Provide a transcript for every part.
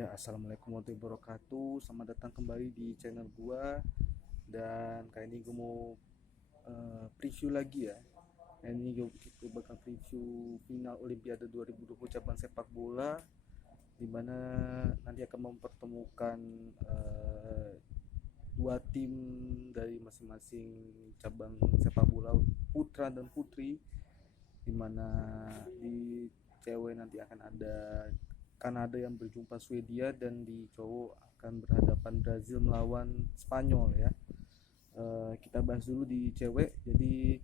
Ya, assalamualaikum warahmatullahi wabarakatuh. Selamat datang kembali di channel gua. Dan kali ini gue mau preview lagi ya. Nah, ini kita bakal preview final Olimpiade 2020 cabang sepak bola, di mana nanti akan mempertemukan dua tim dari masing-masing cabang sepak bola putra dan putri, di mana di cewek nanti akan ada Kanada yang berjumpa Swedia, dan di cowok akan berhadapan Brazil melawan Spanyol ya. Kita bahas dulu di cewek. Jadi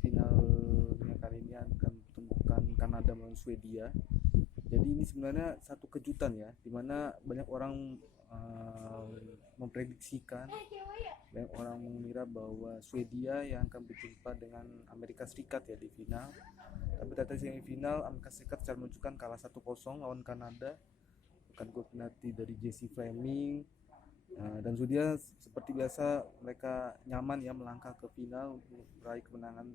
finalnya kali ini akan pertemukan Kanada melawan Swedia. Jadi ini sebenarnya satu kejutan ya, dimana banyak orang memprediksikan, banyak orang mengira bahwa Swedia yang akan berjumpa dengan Amerika Serikat ya di final. Tapi ternyata di semifinal Amerika Serikat secara menunjukkan kalah 1-0 lawan Kanada. Bukan gol penalti dari Jesse Fleming. Dan Swedia seperti biasa mereka nyaman ya melangkah ke final untuk meraih kemenangan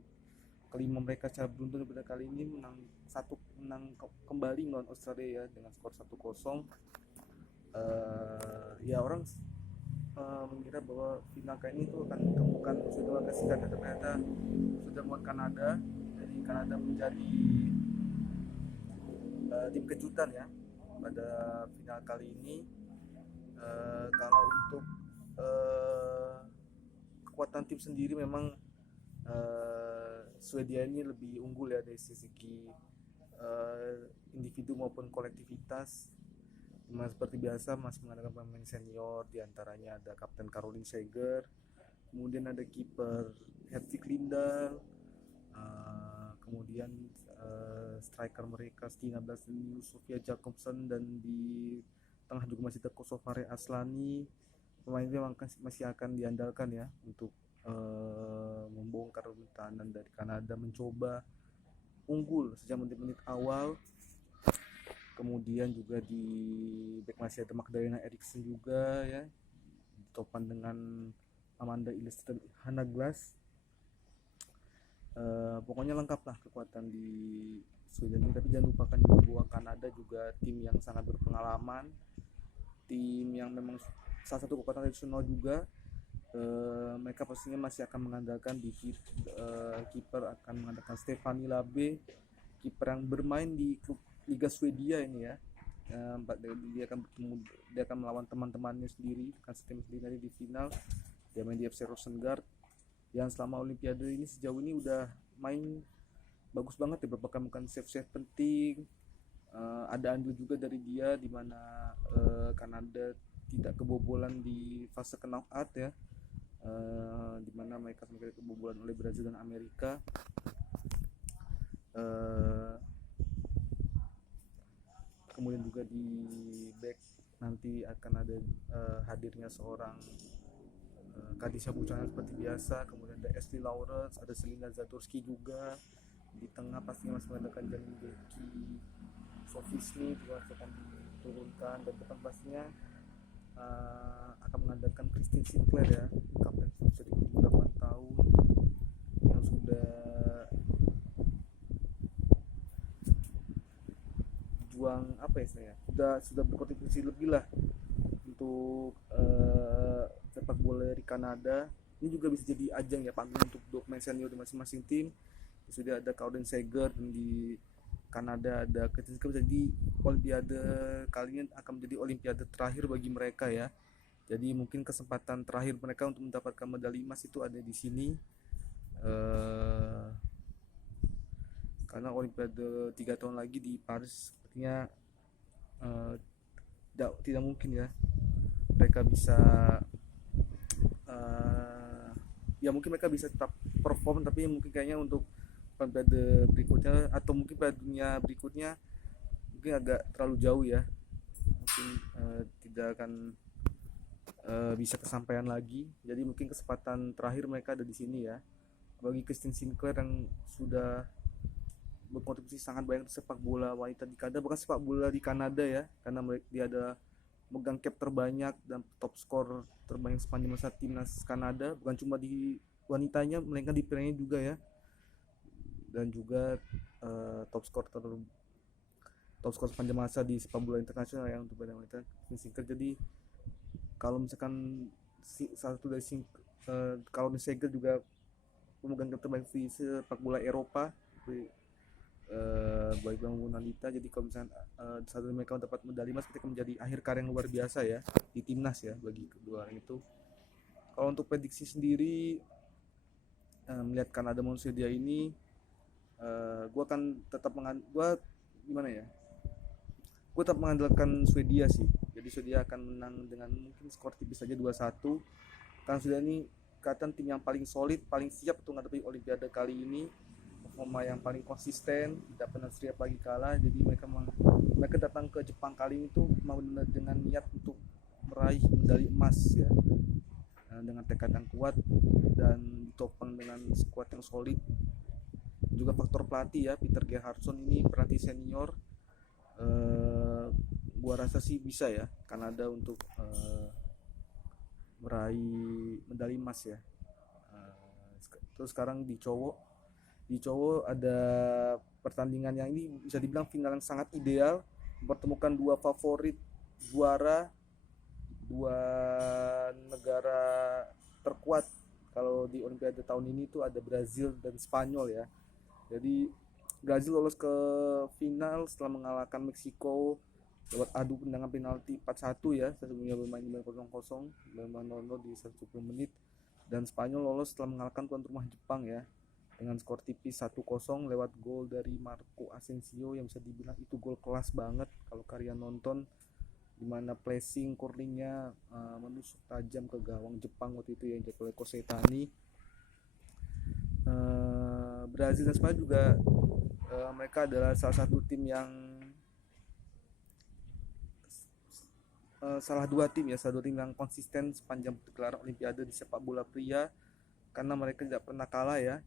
kelima mereka secara beruntun. Pada kali ini menang kembali melawan Australia ya dengan skor 1-0. Ya orang mengira bahwa final kali ini itu akan ditemukan Swedia Amerika Serikat, dan ternyata sudah membuat Kanada. Jadi Kanada menjadi tim kejutan ya pada final kali ini. Kalau untuk kekuatan tim sendiri memang Swedia ini lebih unggul ya dari segi individu maupun kolektivitas. Seperti biasa masih mengandalkan pemain senior, diantaranya ada Kapten Caroline Seger, kemudian ada kiper Hedvig Lindahl, kemudian striker mereka Stina Blažević, Sofia Jakobsson, dan di tengah juga masih ada Kosovare Aslani. Pemain itu masih akan diandalkan ya untuk membongkar pertahanan dari Kanada, mencoba unggul sejak menit-menit awal. Kemudian juga di back masih ada Magdalena Eriksson juga ya, ditopan dengan Amanda Ilestedt Hanaglas. Pokoknya lengkap lah kekuatan di Sweden ini. Tapi jangan lupakan juga bahwa Kanada juga tim yang sangat berpengalaman, tim yang memang salah satu kekuatan tradisional juga. Mereka pastinya masih akan mengandalkan di kiper akan mengandalkan Stefanie Labe, kiper yang bermain di klub Liga Swedia ini ya. Dia akan melawan teman-temannya sendiri, kan tim sendiri di final. Dia main di FC Rosengard yang selama Olimpiade ini sejauh ini udah main bagus banget ya, beberapa kali melakukan save penting. Ada andil juga dari dia, di mana Kanada tidak kebobolan di fase knockout ya, di mana mereka kebobolan oleh Brazil dan Amerika. Kemudian juga di back nanti akan ada hadirnya seorang Kadisha Buchanan seperti biasa. Kemudian ada Ashley Lawrence, ada Selina Zatorski juga. Di tengah pastinya masih mengandalkan Janine Becky, Sophie Smith juga akan diturunkan. Dan depan pastinya akan mengandalkan Christine Sinclair ya, kapten sudah 38 tahun yang sudah berjuang apa ya, sudah berkontribusi lebih lah untuk sepak bola dari Kanada. Ini juga bisa jadi ajang ya, panggung untuk pemain senior di masing-masing tim. Sudah ada Caroline Seger, dan di Kanada ada Kristin. Jadi Olimpiade kali ini akan menjadi Olimpiade terakhir bagi mereka ya. Jadi mungkin kesempatan terakhir mereka untuk mendapatkan medali emas itu ada di sini. Karena Olimpiade 3 tahun lagi di Paris sepertinya tidak mungkin ya mereka bisa ya mungkin mereka bisa tetap perform, tapi mungkin kayaknya untuk Olimpiade berikutnya atau mungkin pada dunia berikutnya mungkin agak terlalu jauh ya, mungkin tidak akan bisa kesampaian lagi. Jadi mungkin kesempatan terakhir mereka ada di sini ya, bagi Christine Sinclair yang sudah berkontribusi sangat banyak di sepak bola wanita di Kanada, bukan sepak bola di Kanada ya, karena dia ada megang cap terbanyak dan top skor terbanyak sepanjang masa timnas Kanada, bukan cuma di wanitanya melainkan di prianya juga ya. Dan juga top top skor sepanjang masa di sepak bola internasional ya untuk badminton Sinclair. Jadi kalau misalkan satu dari kalau Sinclair juga pemegang terbaik di sepak bola Eropa baik Bang Nalita. Jadi kalau misalnya satu dari mereka dapat medali emas, ketika menjadi akhir karir yang luar biasa ya di timnas ya bagi kedua orang itu. Kalau untuk prediksi sendiri, melihat Kanada maupun Swedia ini, gue akan tetap gimana ya? Gue tetap mengandalkan Swedia sih. Jadi Swedia akan menang dengan mungkin skor tipis saja 2-1. Karena Swedia ini kelihatan tim yang paling solid, paling siap untuk menghadapi Olimpiade kali ini. Performa yang paling konsisten, tidak pernah siap lagi kalah. Jadi mereka datang ke Jepang kali ini tuh mau dengan niat untuk meraih medali emas ya, dengan tekad yang kuat dan ditopang dengan skuad yang solid. Juga faktor pelatih ya, Peter Gerhardsson ini pelatih senior. Gua rasa sih bisa ya Kanada untuk meraih medali emas ya. Terus sekarang di cowok ada pertandingan yang ini bisa dibilang final yang sangat ideal, mempertemukan dua favorit juara, dua negara terkuat kalau di Olimpiade tahun ini tuh ada Brazil dan Spanyol ya. Jadi Brazil lolos ke final setelah mengalahkan Meksiko lewat adu tendangan penalti 4-1 ya, sebelumnya bermain 0-0 di 120 menit. Dan Spanyol lolos setelah mengalahkan tuan rumah Jepang ya dengan skor tipis 1-0 lewat gol dari Marco Asensio yang bisa dibilang itu gol kelas banget kalau kalian nonton, dimana placing curlingnya menusuk tajam ke gawang Jepang waktu itu yang dijaga oleh Kosetani. Brazil dan Spanyol juga mereka adalah salah satu tim yang salah dua tim yang konsisten sepanjang gelaran Olimpiade di sepak bola pria, karena mereka tidak pernah kalah,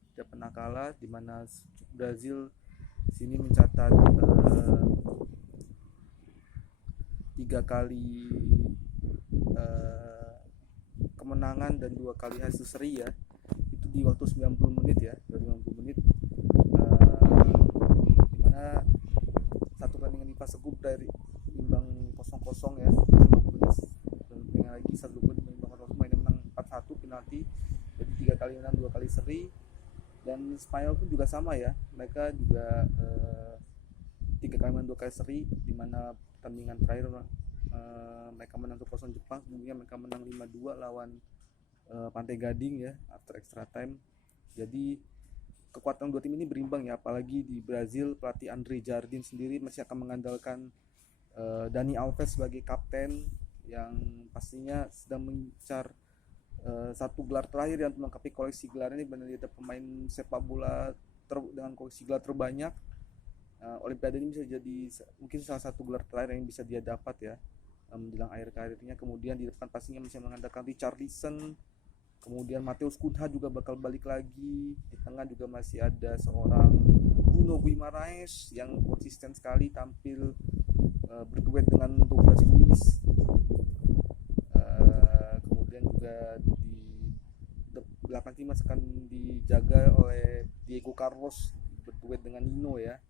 di mana Brazil sini mencatat 3 kali kemenangan dan 2 kali hasil seri ya, itu di waktu 90 menit ya, 90 menit, dimana satu pertandingan di fase grup dari imbang 0-0 ya, 50 menit dan pertandingan lagi satu grup imbang 0-0, menang 4-1 penalti. Jadi 3 kali menang 2 kali seri. Dan Spanyol pun juga sama ya, mereka juga 3 kali menang 2 kali seri, dimana pertandingan terakhir mereka menang 1-0 Jepang, kemudian mereka menang 5-2 lawan Pantai Gading ya after extra time. Jadi kekuatan dua tim ini berimbang ya, apalagi di Brazil pelatih Andre Jardim sendiri masih akan mengandalkan Dani Alves sebagai kapten yang pastinya sedang mengincar satu gelar terakhir yang melengkapi koleksi gelar ini. Benar dia ada pemain sepak bola dengan koleksi gelar terbanyak. Olimpiade ini bisa jadi mungkin salah satu gelar terakhir yang bisa dia dapat ya menjelang akhir karirnya. Kemudian di depan pastinya masih mengandalkan Richarlison, kemudian Mateus Cunha juga bakal balik lagi. Di tengah juga masih ada seorang Bruno Guimaraes yang konsisten sekali tampil berduet dengan Douglas Luiz. Kemudian juga di belakang tim akan dijaga oleh Diego Carlos berduet dengan Nino ya.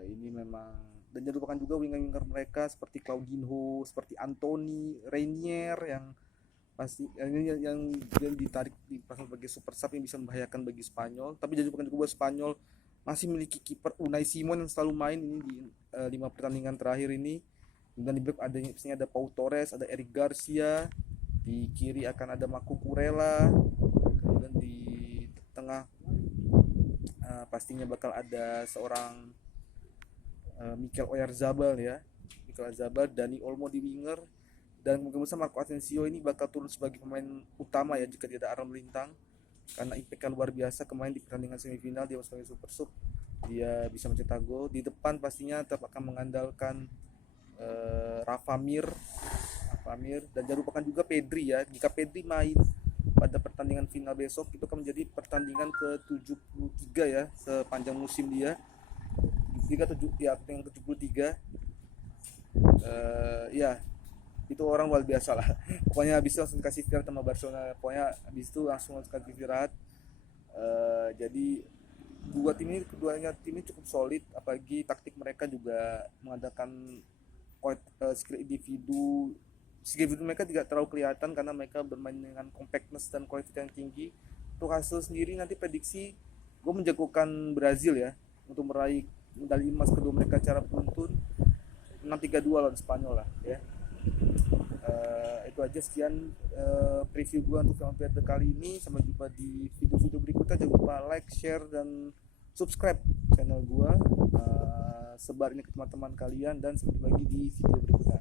Ini memang, dan jangan lupakan juga winger-winger mereka seperti Claudinho, seperti Anthony Reinier yang pasti ini yang ditarik dipasang sebagai super sub yang bisa membahayakan bagi Spanyol. Tapi jangan lupakan juga bahwa Spanyol masih memiliki kiper Unai Simon yang selalu main ini di 5 pertandingan terakhir ini. Dan di back ada Pau Torres, ada Eric Garcia, di kiri akan ada Marco Kurela, kemudian di tengah pastinya bakal ada seorang Mikel Oyarzabal ya, Dani Olmo di winger, dan mungkin besar Marco Asensio ini bakal turun sebagai pemain utama ya jika tidak ada Aaron Lintang, karena impact luar biasa kemarin di pertandingan semifinal dia sebagai super sub, dia bisa mencetak gol. Di depan pastinya tetap akan mengandalkan Rafa Mir, dan jangan lupakan juga Pedri ya. Jika Pedri main pada pertandingan final besok, itu akan menjadi pertandingan ke-73 ya sepanjang musim dia. Yang ke-73 ya itu orang luar biasa lah. Pokoknya habis itu langsung dikasih istirahat sama Barcelona. Pokoknya habis itu langsung dikasih istirahat. Jadi dua tim ini keduanya tim ini cukup solid, apalagi taktik mereka juga mengadakan skill individu mereka tidak terlalu kelihatan karena mereka bermain dengan compactness dan kualitas yang tinggi. Untuk hasil sendiri nanti prediksi gue menjagokan Brazil ya untuk meraih medali emas kedua mereka secara beruntun, 6-3-2 lawan Spanyol lah ya. Itu aja sekian preview gue untuk Olimpiade kali ini. Sampai jumpa di video-video berikutnya. Jangan lupa like, share, dan subscribe channel gue. Sebar ini ke teman-teman kalian dan sampai jumpa lagi di video berikutnya.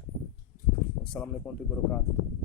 Wassalamualaikum warahmatullahi wabarakatuh.